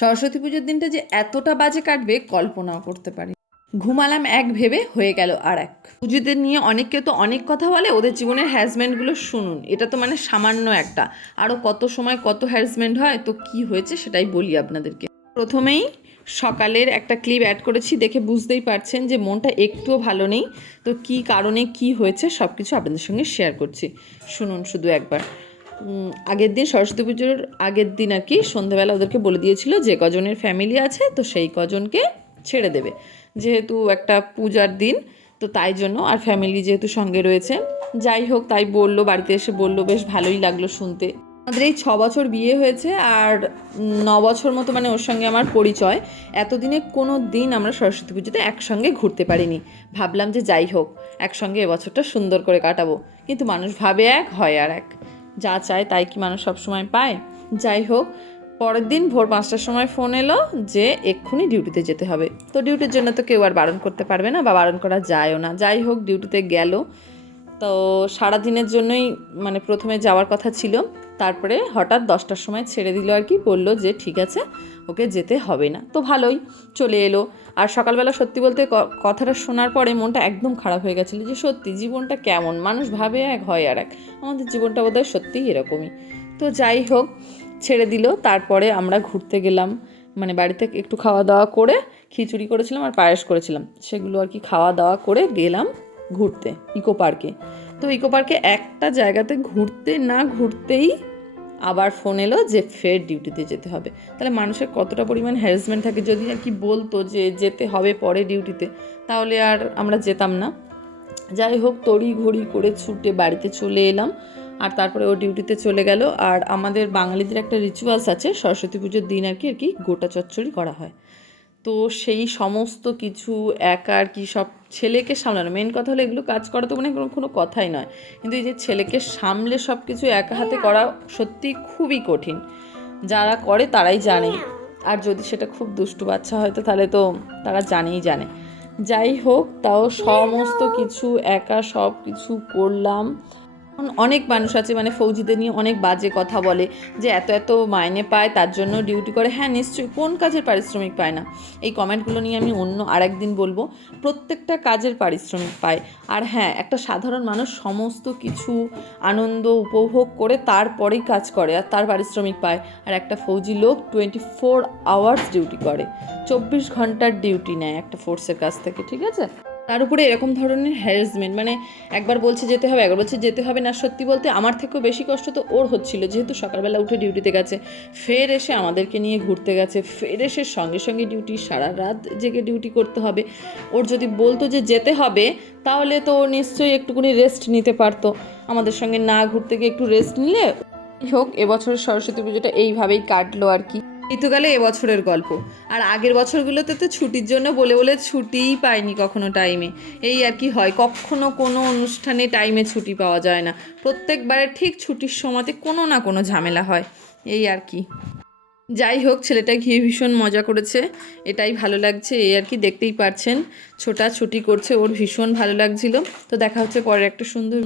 সরস্বতী পুজোর দিনটা যে এতটা বাজে কাটবে কল্পনাও করতে পারি। ঘুমালাম এক ভেবে, হয়ে গেল আর এক। পুজোদের নিয়ে অনেকে তো অনেক কথা বলে, ওদের জীবনের হ্যারাসমেন্টগুলো শুনুন। এটা তো মানে সামান্য একটা, আরও কত সময় কত হ্যারাসমেন্ট হয়। তো কি হয়েছে সেটাই বলি আপনাদেরকে। প্রথমেই সকালের একটা ক্লিপ অ্যাড করেছি, দেখে বুঝতেই পারছেন যে মনটা একটুও ভালো নেই। তো কি কারণে কি হয়েছে সব কিছু আপনাদের সঙ্গে শেয়ার করছি, শুনুন শুধু একবার। আগের দিন সরস্বতী পুজোর আগের দিন আর কি সন্ধ্যাবেলা ওদেরকে বলে দিয়েছিল যে কজনের ফ্যামিলি আছে তো সেই কজনকে ছেড়ে দেবে, যেহেতু একটা পূজার দিন তো তাই জন্য, আর ফ্যামিলি যেহেতু সঙ্গে রয়েছে। যাই হোক, তাই বললো, বাড়িতে এসে বললো, বেশ ভালোই লাগলো শুনতে। আমাদের এই 6 বছর বিয়ে হয়েছে আর 9 বছর মতো মানে ওর সঙ্গে আমার পরিচয়। এতদিনে কোনো দিন আমরা সরস্বতী পুজোতে একসঙ্গে ঘুরতে পারিনি। ভাবলাম যে যাই হোক, একসঙ্গে এবছরটা সুন্দর করে কাটাবো। কিন্তু মানুষ ভাবে এক, হয় আর এক। যা চায় তাই কি মানুষ সবসময় পায়? যাই হোক, পরের দিন ভোর 5টার সময় ফোন এলো যে এক্ষুনি ডিউটিতে যেতে হবে। তো ডিউটির জন্য তো কেউ আর বারণ করতে পারবে না, বা বারণ করা যায়ও না। যাই হোক, ডিউটিতে গেল। তো সারাদিনের জন্যই মানে প্রথমে যাওয়ার কথা ছিল, তারপরে হঠাৎ 10টার সময় ছেড়ে দিল আর কি, বললো যে ঠিক আছে ওকে যেতে হবে না। তো ভালোই, চলে এলো। আর সকালবেলা সত্যি বলতে কথাটা শোনার পরে মনটা একদম খারাপ হয়ে গেছিলো, যে সত্যি জীবনটা কেমন, মানুষ ভাবে এক, হয় আর এক। আমাদের জীবনটা বোধহয় সত্যিই এরকমই। তো যাই হোক, ছেড়ে দিল। তারপরে আমরা ঘুরতে গেলাম, মানে বাড়িতে একটু খাওয়া দাওয়া করে, খিচুড়ি করেছিলাম আর পায়েস করেছিলাম, সেগুলো আর কি খাওয়া দাওয়া করে গেলাম ঘুরতে ইকো পার্কে। তো ইকো পার্কে একটা জায়গাতে ঘুরতে না ঘুরতেই আবার ফোন এলো যে ফের ডিউটিতে যেতে হবে। তাহলে মানুষের কতটা পরিমাণ হ্যারাসমেন্ট থাকে। যদি আর কি বলতো যে যেতে হবে পরে ডিউটিতে, তাহলে আর আমরা যেতাম না। যাই হোক, তড়ি ঘড়ি করে ছুটে বাড়িতে চলে এলাম। আর তারপরে ও ডিউটিতে চলে গেল। আর আমাদের বাঙালিদের একটা রিচুয়ালস আছে, সরস্বতী পুজোর দিন আর কি গোটা চচ্চড়ি করা হয়। তো সেই সমস্ত কিছু একা আর কি সব ছেলেকে সামলানো, মেন কথা হলো এগুলো কাজ করা তো মানে কোনো কথাই নয়, কিন্তু এই যে ছেলেকে সামলে সব কিছু একা হাতে করা সত্যি খুবই কঠিন। যারা করে তারাই জানে, আর যদি সেটা খুব দুষ্টু বাচ্চা হয়তো তাহলে তো তারা জানে। যাই হোক, তাও সমস্ত কিছু একা সব কিছু করলাম। অনেক মানুষ আছে মানে ফৌজিদের নিয়ে অনেক বাজে কথা বলে, যে এত এত মাইনে পায় তার জন্য ডিউটি করে। হ্যাঁ নিশ্চয়ই, কোন কাজের পারিশ্রমিক পায় না? এই কমেন্টগুলো নিয়ে আমি অন্য আরেকদিন বলবো। প্রত্যেকটা কাজের পারিশ্রমিক পায়। আর হ্যাঁ, একটা সাধারণ মানুষ সমস্ত কিছু আনন্দ উপভোগ করে তারপরেই কাজ করে আর তার পারিশ্রমিক পায়। আর একটা ফৌজি লোক 24 আওয়ার্স ডিউটি করে, 24 ঘন্টার ডিউটি নেয় একটা ফোর্সের কাছ থেকে, ঠিক আছে? তার উপরে এরকম ধরনের হ্যারাসমেন্ট, মানে একবার বলছে যেতে হবে, একবার বলছে যেতে হবে না। সত্যি বলতে আমার থেকেও বেশি কষ্ট তো ওর হচ্ছিল, যেহেতু সকালবেলা উঠে ডিউটিতে গেছে, ফের এসে আমাদেরকে নিয়ে ঘুরতে গেছে, ফের এসে সঙ্গে সঙ্গে ডিউটি, সারা রাত জেগে ডিউটি করতে হবে। ওর যদি বলতো যে যেতে হবে, তাহলে তো ও নিশ্চয়ই একটুখানি রেস্ট নিতে পারতো। আমাদের সঙ্গে না ঘুরতে গিয়ে একটু রেস্ট নিলে। হোক, এবছরের সরস্বতী পুজোটা এইভাবেই কাটলো আর কি। এই তো গেল এবছরের গল্প। আর আগের বছরগুলোতে তো ছুটির জন্য বলে বলে ছুটিই পাইনি কখনো টাইমে। এই আর কি হয়, কখনো কোনো অনুষ্ঠানে টাইমে ছুটি পাওয়া যায় না। প্রত্যেকবারে ঠিক ছুটির সময়তে কোনো না কোনো ঝামেলা হয়, এই আর কি। যাই হোক, ছেলেটা গিয়ে ভীষণ মজা করেছে, এটাই ভালো লাগছে। এই আর কি, দেখতেই পারছেন ছোটাছুটি করছে, ওর ভীষণ ভালো লাগছিল। তো দেখা হচ্ছে পরের একটা সুন্দর